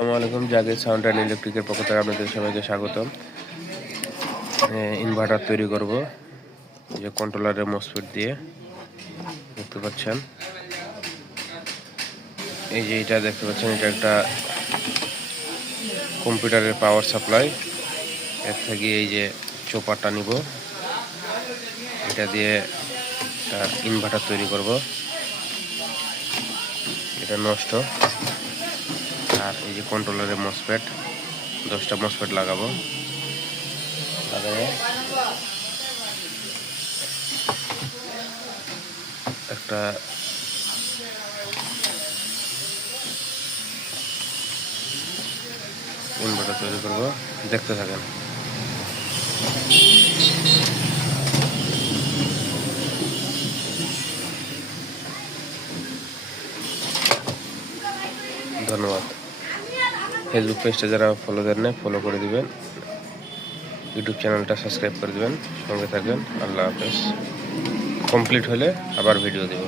আসসালামু আলাইকুম, জাগির sound and ইলেকট্রিকের পক্ষ থেকে আপনাদের সবাইকে স্বাগতম। ইনভার্টার তৈরি করব, যে কন্ট্রোলারের মসফেট দিয়ে দেখতে পাচ্ছেন। এই যে এটা দেখতে পাচ্ছেন, এটা একটা কম্পিউটারের পাওয়ার সাপ্লাই। এর থেকে এই যে চোপারটা নিব, এটা দিয়ে একটা ইনভার্টার তৈরি করব। এটা নষ্ট। আর এই যে কন্ট্রোলারের মসফেট, 10টা মসফেট লাগাবো। লাগাবো একটা ইনভার্টার তৈরি করব, দেখতে থাকেন। ধন্যবাদ। ফেসবুক পেজটা যারা ফলো দেন না, ফলো করে দিবেন। ইউটিউব চ্যানেলটা সাবস্ক্রাইব করে দিবেন। সঙ্গে থাকবেন। আল্লাহ হাফেজ। কমপ্লিট হলে আবার ভিডিও দেব।